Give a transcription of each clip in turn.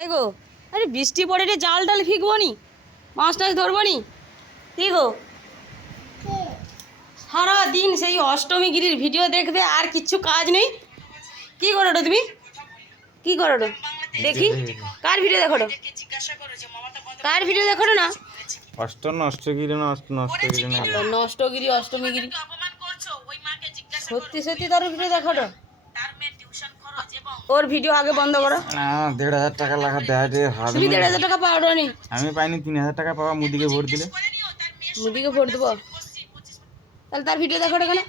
গো আরে বৃষ্টি পড়ে রে, জাল টাল ফিকবো নি, মাছ টাছ ধরবো নি। কি গো সারা দিন সেই অষ্টমী গিরির ভিডিও দেখবে আর কিচ্ছু কাজ নেই? কি করো তুমি? কি করো দেখি? কার ভিডিও দেখো? কার ভিডিও দেখো না? নষ্টগিরি না নষ্টগিরি অষ্টমীগিরি, সত্যি সত্যি তার ভিডিও দেখো? ওর ভিডিও আগে বন্ধ করো। 1,500 টাকা লাগা দেয় রে। তুমি 1,500 টাকা পাও নি? আমি পাইনি, 3,000 টাকা পাওয়া মুদিকে ভোট দিলে। মুদিকে ভোট দেবো? তাহলে তার ভিডিও দেখো কেন?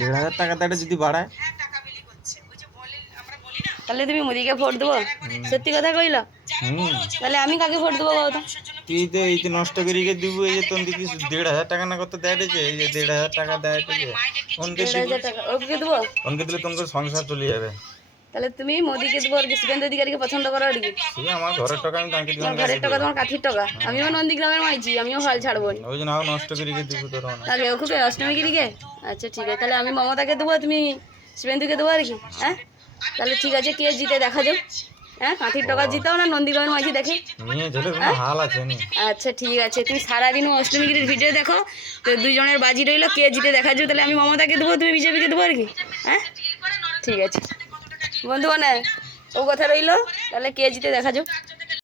1,500 টাকা দেয় যদি বাড়ায় তাহলে তুমি মুদিকে ভোট দেবো? সত্যি কথা কইলা? তাহলে আমি কাকে ভোট দেবো বলো তো? তুই তো এই তো নষ্টগিরিকে দিব। এই যে তোর দিদি 1,500 টাকা না কত দেয় রে, এই যে 1,500 টাকা দেয় রে। 1,500 টাকা ওকে দেবো? অনকে দিলে তোমার সংসার চলে যাবে। তাহলে তুমি মোদিকে দেবো আর কি শুভেন্দু অধিকারীকে পছন্দ করো আর কি? সে আমার ঘরের টাকা, আমি তাকে দিব। তোমার ঘরের টাকা তোমার কাঠির টাকা, আমিও নন্দীগ্রামের মাইছি, আমিও হাল ছাড়বো না। ওই জন্য নষ্টগিরিকে দিব তোর। তাহলে ওকে অষ্টমীগিরিকে? আচ্ছা ঠিক আছে, তাহলে আমি মমতাকে দেবো, তুমি শুভেন্দুকে দেবো আর কি? হ্যাঁ তাহলে ঠিক আছে, কে জিতে দেখা যাও। হ্যাঁ কাঠির টাকা জিতাও না নন্দীগ্রামের মাঝি দেখে? নিয়ে চলে কোনো হাল আছে নি। আচ্ছা ঠিক আছে, তুমি সারাদিন অষ্টমীগিরির ভিডিও দেখো তো, দুজনের বাজি রইলো কে জিতে দেখা যাও। তাহলে আমি মমতাকে দেবো, তুমি বিজেপিকে দেবো আর কি? হ্যাঁ ঠিক আছে বন্ধু, মানে ও কথা রইলো, তাহলে কে জিতে দেখা যাও।